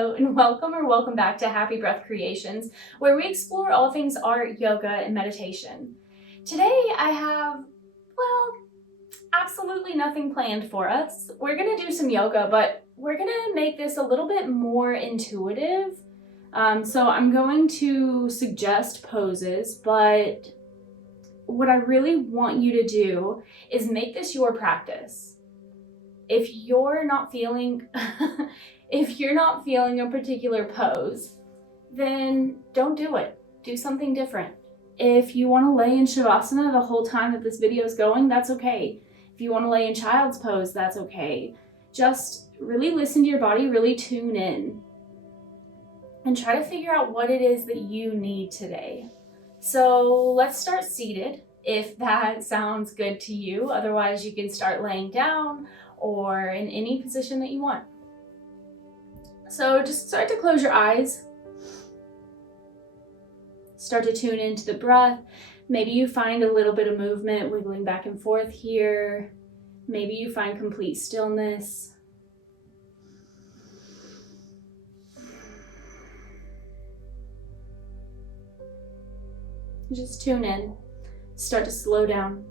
Hello and welcome or welcome back to Happy Breath Creations, where we explore all things art, yoga, and meditation. Today I have, absolutely nothing planned for us. We're gonna do some yoga, but we're gonna make this a little bit more intuitive. So I'm going to suggest poses, but what I really want you to do is make this your practice. If you're not feeling if you're not feeling a particular pose, then don't do it. Do something different. If you want to lay in Shavasana the whole time that this video is going, that's okay. If you want to lay in child's pose, that's okay. Just really listen to your body, really tune in, and try to figure out what it is that you need today. So let's start seated, if that sounds good to you. Otherwise, you can start laying down or in any position that you want. So just start to close your eyes. Start to tune into the breath. Maybe you find a little bit of movement wiggling back and forth here. Maybe you find complete stillness. Just tune in. Start to slow down.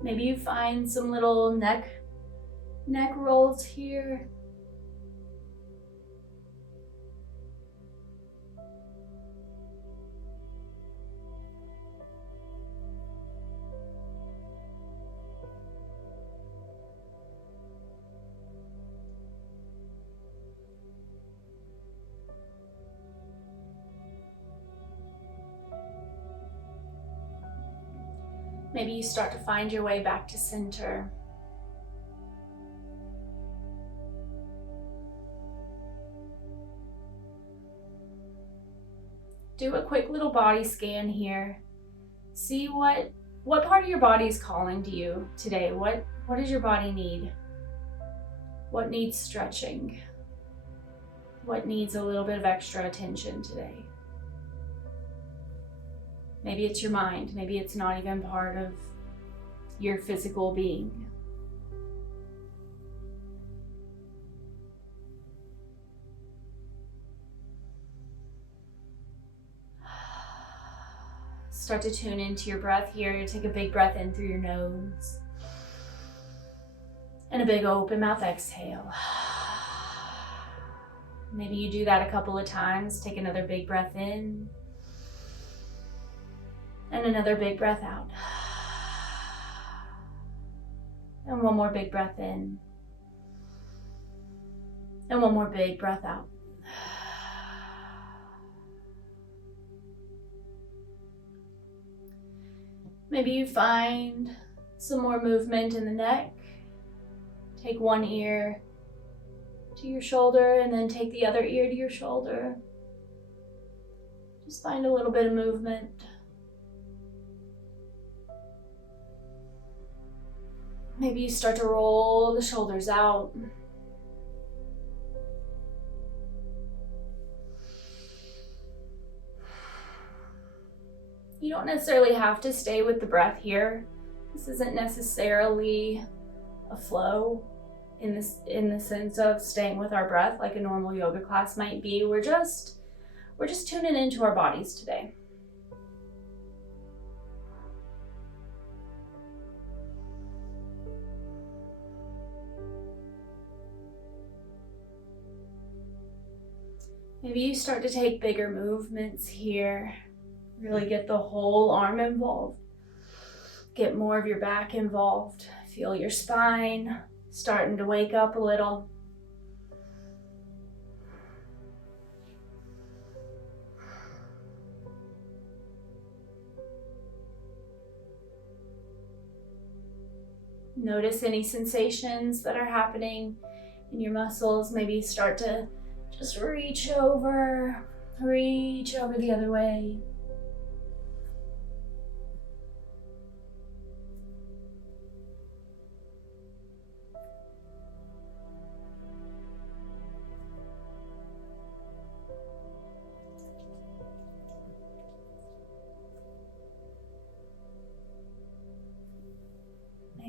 Maybe you find some little neck rolls here. Maybe you start to find your way back to center. Do a quick little body scan here. See what part of your body is calling to you today. What does your body need? What needs stretching? What needs a little bit of extra attention today? Maybe it's your mind. Maybe it's not even part of your physical being. Start to tune into your breath here. Take a big breath in through your nose. And a big open mouth exhale. Maybe you do that a couple of times. Take another big breath in. And another big breath out. And one more big breath in. And one more big breath out. Maybe you find some more movement in the neck. Take one ear to your shoulder and then take the other ear to your shoulder. Just find a little bit of movement. Maybe you start to roll the shoulders out. You don't necessarily have to stay with the breath here. This isn't necessarily a flow in the sense of staying with our breath like a normal yoga class might be. We're just tuning into our bodies today. Maybe you start to take bigger movements here. Really get the whole arm involved. Get more of your back involved. Feel your spine starting to wake up a little. Notice any sensations that are happening in your muscles. Maybe start to just reach over the other way.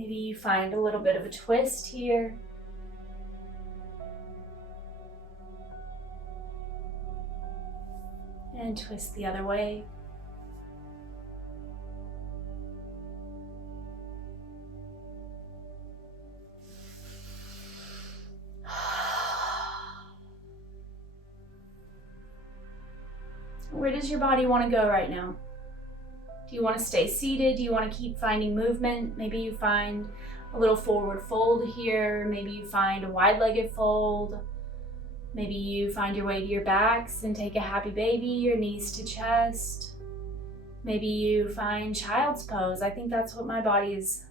Maybe you find a little bit of a twist here. And twist the other way. Where does your body want to go right now? Do you want to stay seated? Do you want to keep finding movement? Maybe you find a little forward fold here. Maybe you find a wide-legged fold. Maybe you find your way to your backs and take a happy baby, your knees to chest. Maybe you find child's pose. I think that's what my body is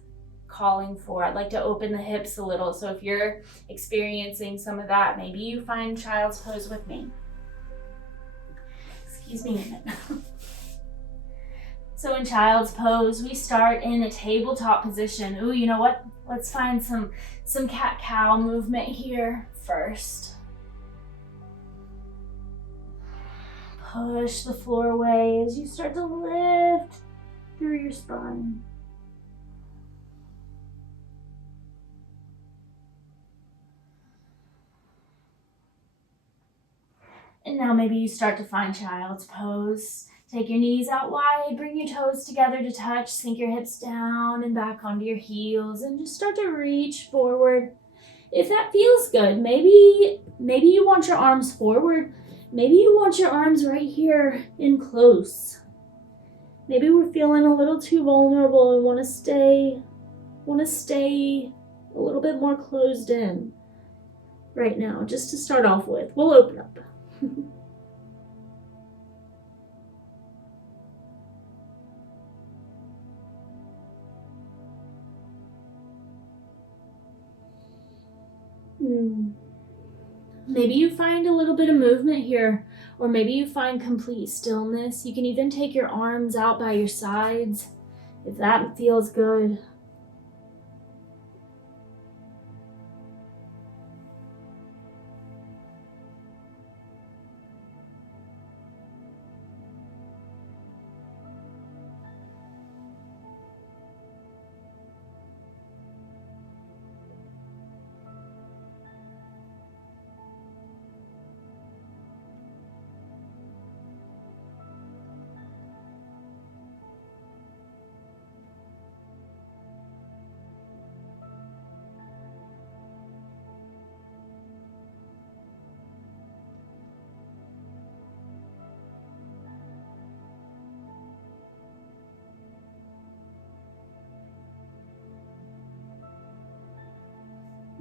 calling for. I'd like to open the hips a little. So if you're experiencing some of that, maybe you find child's pose with me. Excuse me a minute. So in child's pose, we start in a tabletop position. Ooh, you know what? Let's find some cat-cow movement here first. Push the floor away as you start to lift through your spine. And now maybe you start to find child's pose. Take your knees out wide, bring your toes together to touch, sink your hips down and back onto your heels, and just start to reach forward. If that feels good, maybe you want your arms forward. Maybe you want your arms right here in close. Maybe we're feeling a little too vulnerable and want to stay a little bit more closed in right now, just to start off with. We'll open up. Maybe you find a little bit of movement here, or maybe you find complete stillness. You can even take your arms out by your sides if that feels good.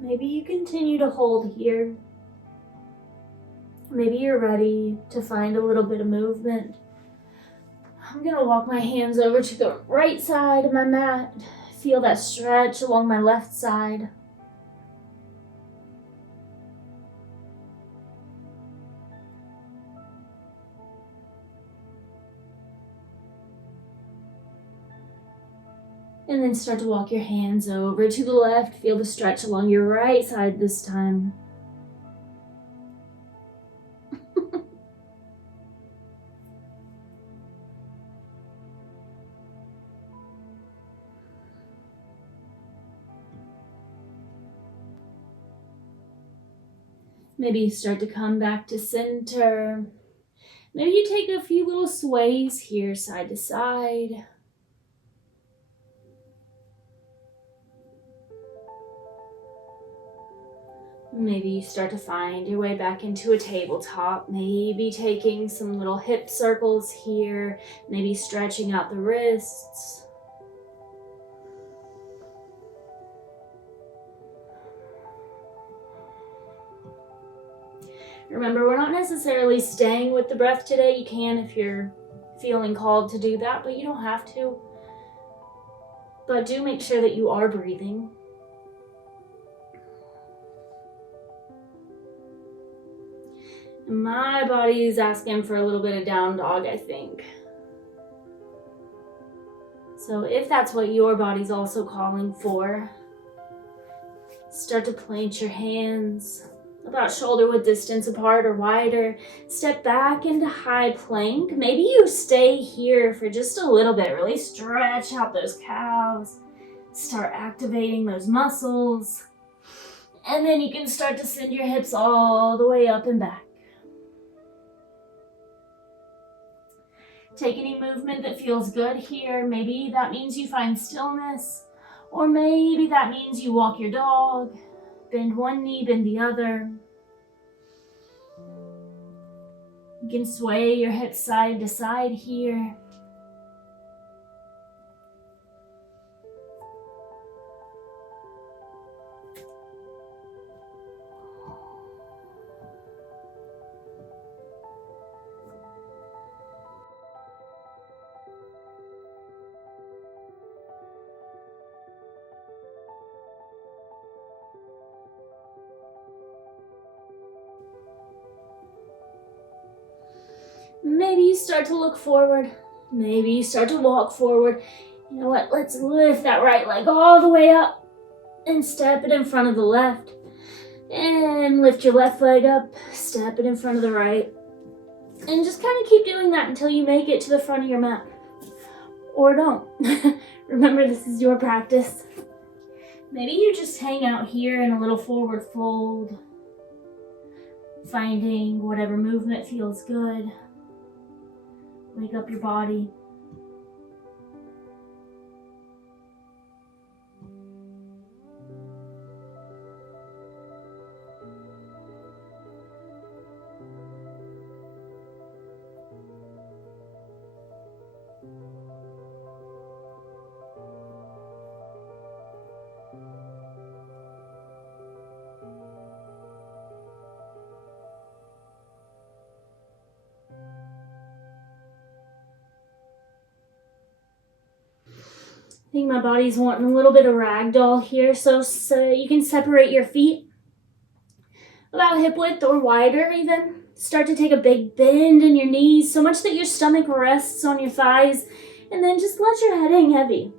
Maybe you continue to hold here. Maybe you're ready to find a little bit of movement. I'm gonna walk my hands over to the right side of my mat. Feel that stretch along my left side. And then start to walk your hands over to the left. Feel the stretch along your right side this time. Maybe you start to come back to center. Maybe you take a few little sways here, side to side. Maybe you start to find your way back into a tabletop. Maybe taking some little hip circles here. Maybe stretching out the wrists. Remember, we're not necessarily staying with the breath today. You can if you're feeling called to do that, but you don't have to. But do make sure that you are breathing. My body is asking for a little bit of down dog, I think. So if that's what your body's also calling for, start to plant your hands about shoulder width distance apart or wider. Step back into high plank. Maybe you stay here for just a little bit. Really stretch out those calves. Start activating those muscles. And then you can start to send your hips all the way up and back. Take any movement that feels good here. Maybe that means you find stillness, or maybe that means you walk your dog. Bend one knee, bend the other. You can sway your hips side to side here. Maybe you start to look forward. Maybe you start to walk forward. You know what? Let's lift that right leg all the way up and step it in front of the left. And lift your left leg up, step it in front of the right. And just kind of keep doing that until you make it to the front of your mat. Or don't. Remember, this is your practice. Maybe you just hang out here in a little forward fold, finding whatever movement feels good. Wake up your body. I think my body's wanting a little bit of ragdoll here, so you can separate your feet about hip width or wider even. Start to take a big bend in your knees, so much that your stomach rests on your thighs, and then just let your head hang heavy.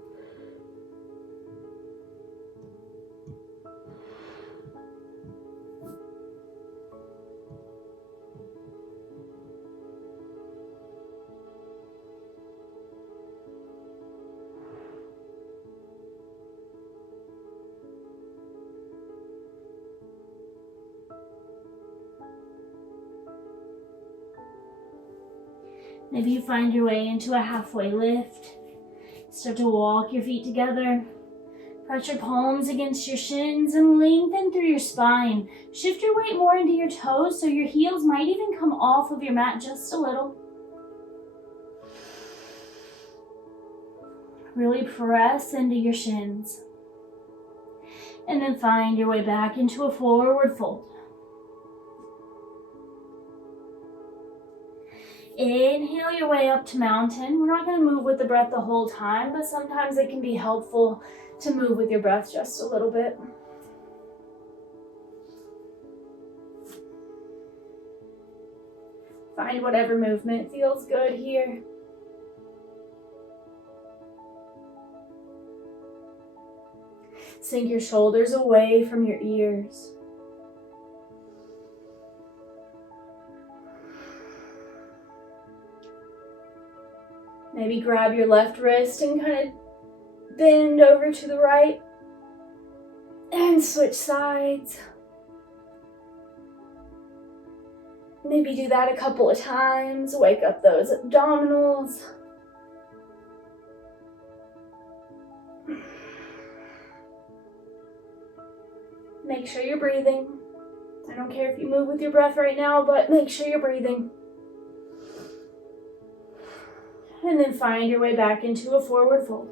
Maybe you find your way into a halfway lift. Start to walk your feet together. Press your palms against your shins and lengthen through your spine. Shift your weight more into your toes so your heels might even come off of your mat just a little. Really press into your shins. And then find your way back into a forward fold. Inhale your way up to mountain. We're not going to move with the breath the whole time, but sometimes it can be helpful to move with your breath just a little bit. Find whatever movement feels good here. Sink your shoulders away from your ears. Maybe grab your left wrist and kind of bend over to the right and switch sides. Maybe do that a couple of times. Wake up those abdominals. Make sure you're breathing. I don't care if you move with your breath right now, but make sure you're breathing. And then find your way back into a forward fold.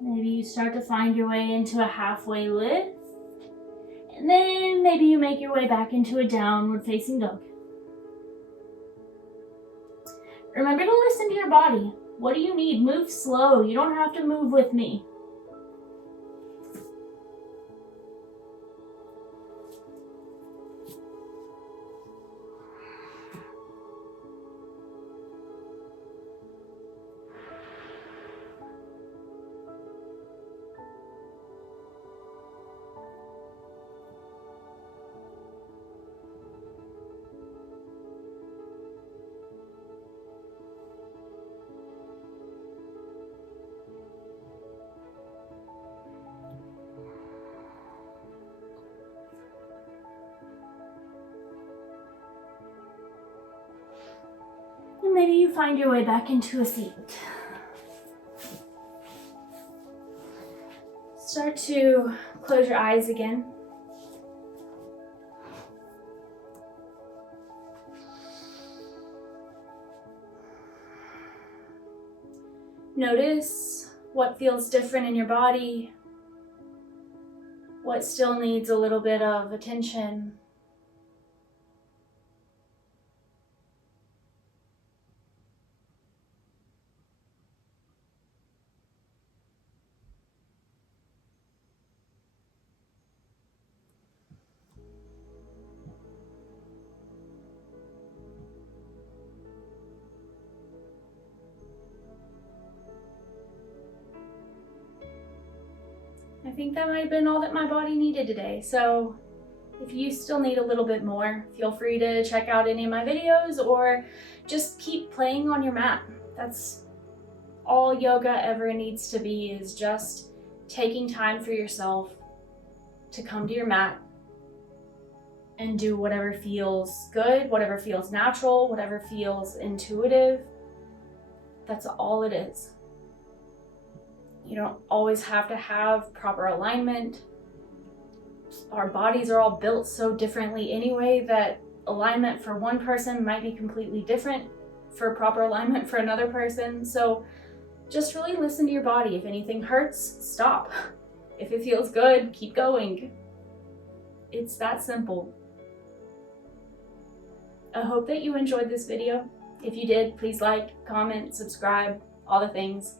Maybe you start to find your way into a halfway lift. And then maybe you make your way back into a downward facing dog. Remember to listen to your body. What do you need? Move slow. You don't have to move with me. maybe you find your way back into a seat. Start to close your eyes again. Notice what feels different in your body, what still needs a little bit of attention. I think that might have been all that my body needed today. So if you still need a little bit more, feel free to check out any of my videos or just keep playing on your mat. That's all yoga ever needs to be, is just taking time for yourself to come to your mat and do whatever feels good, whatever feels natural, whatever feels intuitive. That's all it is. You don't always have to have proper alignment. Our bodies are all built so differently anyway that alignment for one person might be completely different for proper alignment for another person. So just really listen to your body. If anything hurts, stop. If it feels good, keep going. It's that simple. I hope that you enjoyed this video. If you did, please like, comment, subscribe, all the things.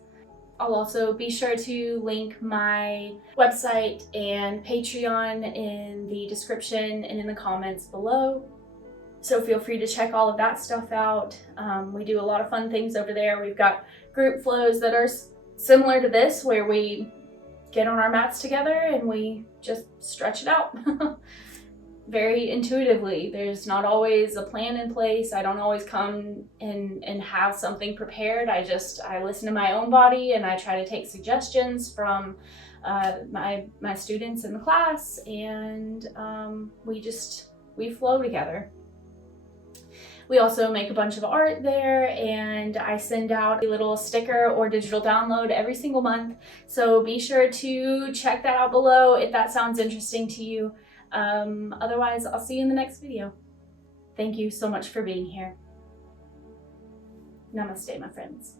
I'll also be sure to link my website and Patreon in the description and in the comments below. So feel free to check all of that stuff out. We do a lot of fun things over there. We've got group flows that are similar to this, where we get on our mats together and we just stretch it out. Very intuitively. There's not always a plan in place. I don't always come and have something prepared. I listen to my own body and I try to take suggestions from my students in the class, and we flow together. We also make a bunch of art there, and I send out a little sticker or digital download every single month. So be sure to check that out below if that sounds interesting to you. Otherwise, I'll see you in the next video. Thank you so much for being here. Namaste, my friends.